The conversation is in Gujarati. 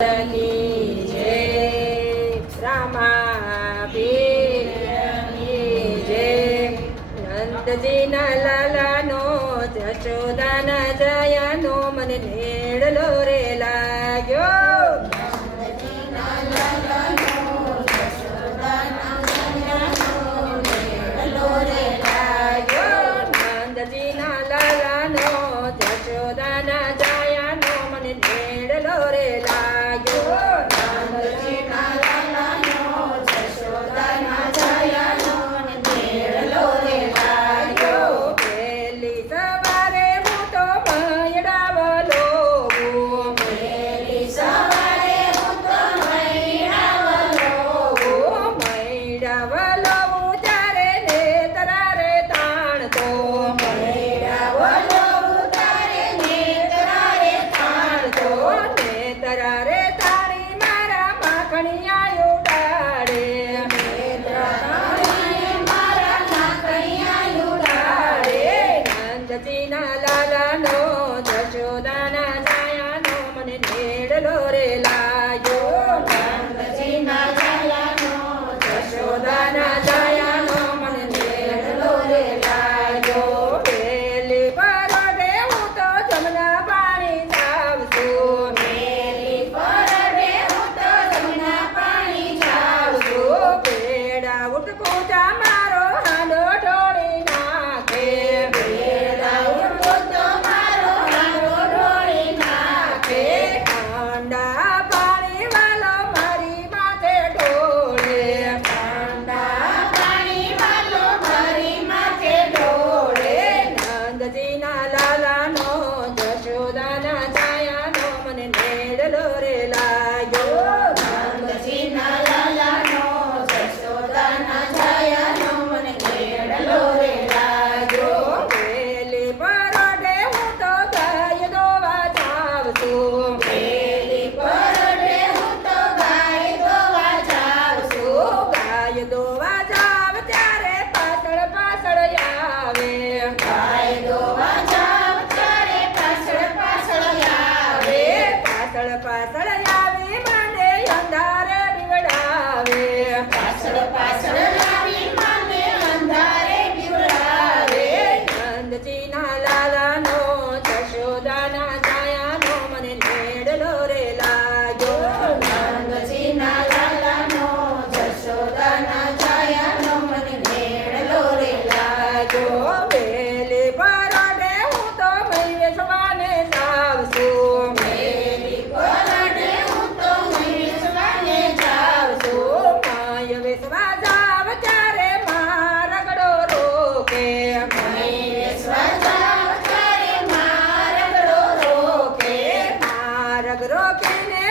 की जय रामापीરની જય નંદજીના લાલાનો જશોદાના જયાનો મને નેડલો રે લાગ્યો નંદજીના લાલાનો જશોદાના જયાનો નેડલો રે લાગ્યો નંદજીના લાલાનો જશોદાના જયાનો મને નેડલો રે લાગ્યો નંદજીના લાલાનો જશોદાના જયાનો મને નેડલો રે લાગ્યો પહેલી સવારે હું તો મયડાવલો પહેલી સવારે હું તો મયડાવલો ત્યારે નેતરા રે તાણતો મયડાવલો ત્યારે નેતરા રે તાણતો નેતરા રે તાણી મારા માખણિયા ઉડાડે મારા માખણિયા ઉડાડે નંદજીના લાલાનો જશોદાના જાયાનો મને નેડલો રે લાગ્યો નંદજીના લાલાનો જશોદાના જાયાનો મને નેડલો રે લાગ્યો પેલી પરોઢે હું તો જમના પાણી જાઉં છું પેલી પરોઢે હું તો જમના પાણી જાઉં છું પેડા ઉઠકું જા મારો હાંડો ઢોળી નાખે પેડા ઉઠકું તો મારો હાંડો ઢોળી નાખે હાંડા પાણી વાલો મારી માથે ઢોળે હાંડા પાણી વાલો મારી માથે ઢોળે નંદજીના લાલાનો જશોદાના જાયાનો મને નેડલો રે લાગ્યો નંદજીના લાલાનો જશોદાના જાયાનો મને નેડલો રે લાગ્યો પેલી પરોઢે હું તો ગાય દોવા જાઉં છું પેલી પરોઢે હું તો ગાય દોવા જાઉં છું ગાય દોવા જાવ ત્યારે પાછળ પાછળ આવે ગાય દોવા જાવ ત્યારે પાછળ પાછળ આવે પાછળ પાછળ આવે મને અંધારે બીવડાવે પાછળ પાછળ આવી મને અંધારે બીવડાવે નંદજીના લાલાનો જશોદાના જાયાનો મને નેડલો રે લાગ્યો નંદજીના લાલાનો જશોદાના જાયાનો મને નેડલો રે લાગ્યો પેલી પરોઢે હું તો મહેશવાને જાઉં છું પેલી પરોઢે હું તો મહેશવાને જાઉં છું માય વેસવા જાવ ત્યારે મારગડો રોકે માય વેસવા જાવ ત્યારે મારગડો રોકે મારગ રોકીને